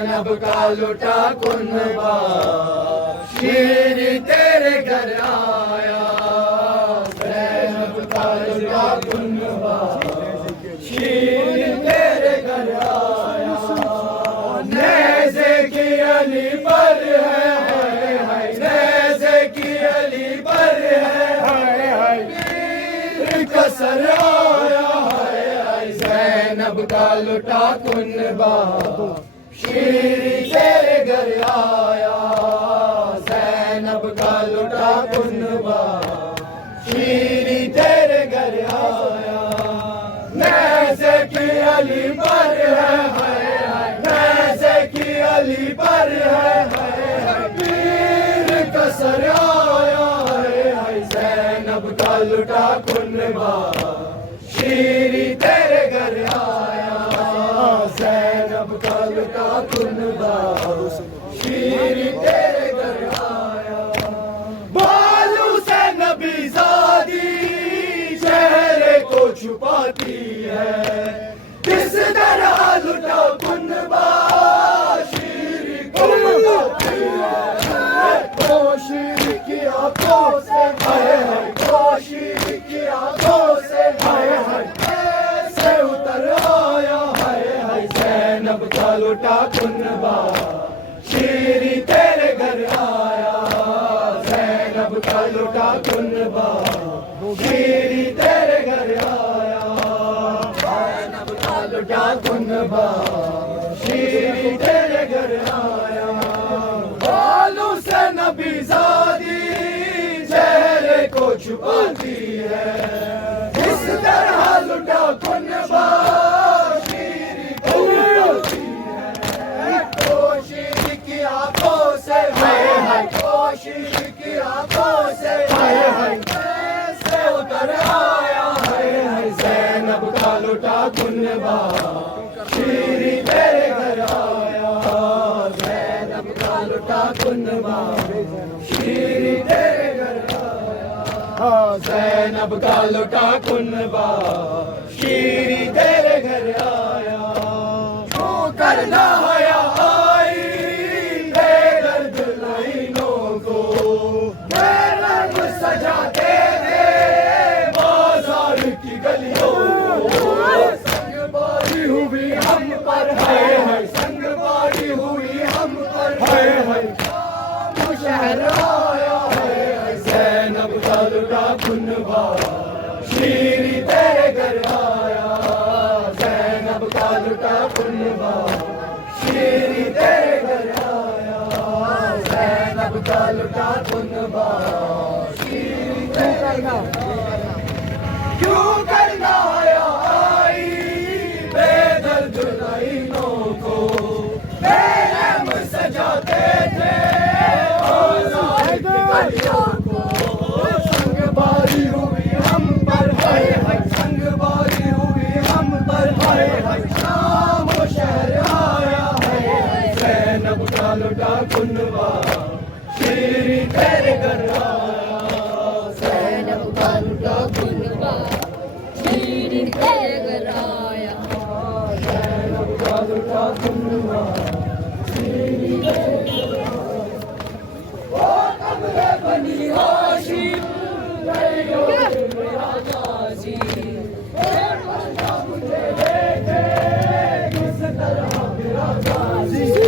ज़ैनब का लुटा कुनबा, शीर तेरे घर आया। ज़ैनब का लुटा कुनबा, शीर तेरे घर आया। नेज़े की अली पर है, नेज़े की अली पर है, कसर आया है। ज़ैनब का लुटा कुनबा, शीर तेरे घर आया। ज़ैनब का लुटा कुनबा, शीर तेरे घर आया। नेज़े की अली पर है, नेज़े की अली पर है, पीर कसर आया है। ज़ैनब का लुटा कुनबा, शीर तेरे घर आया। ज़ैनब का लुटा कुनबा, शीर तेरे घर आया। बालू से नबी ज़ादी चेहरे को छुपाती है, किस तरह लुटा कुनबा शीर को बताती है। तो शीर की आंखों से हाय हाय, तो शीर की आंखों से हाय हाय, ऐसे उतर आया हाय हाय। ज़ैनब का लुटा कुनबा, शीर तेरे घर आया। ज़ैनब का लुटा कुनबा, शीर तेरे घर आया। ज़ैनब का लुटा कुनबा, शीर तेरे घर आया। बालू से नबी ज़ादी चेहरे को छुपाती है, इस तरह लुटा कुनबा शीर को बताती है। तो शीर की आंखों से हाय हाय, तो शीर की आंखों से हाय हाय, ऐसे उतर आया हाय हाय। ज़ैनब का लुटा कुनबा, शीर तेरे घर आया। ज़ैनब का लुटा कुनबा, शीर तेरे घर आया। ज़ैनब का लुटा कुनबा, शीर तेरे घर आया। क्यों करना हया आई बेदर्द लाइनों को, बेरंग सजाते थे बाजार की गलियों को। संगबारी हुई हम पर हाय हाय, संगबारी हुई हम पर हाय हाय, शहर आया है। ज़ैनब का लुटा कुनबा, शीर तेरे घर आया। ज़ैनब का लुटा कुनबा, शीर तेरे घर आया। ज़ैनब का लुटा कुनबा, शीर तेरे घर आया। क्यों करना आया आई बेदर्द लाइनों को, बेरहम सजाते थे संगबारी हुई हम पर हाय हाय, संगबारी हुई हम पर हाय हाय, शाम शहर आया है। ज़ैनब का लुटा कुनबा, शीर तेरे घर आया। ज़ैनब का लुटा कुनबा, शीर तेरे घर आया। ज़ैनब का लुटा कुनबा, शीर तेरे घर आया। बनी हाशिम मेरा गाजी, मुझे देखे किस तरह मेरा गाजी।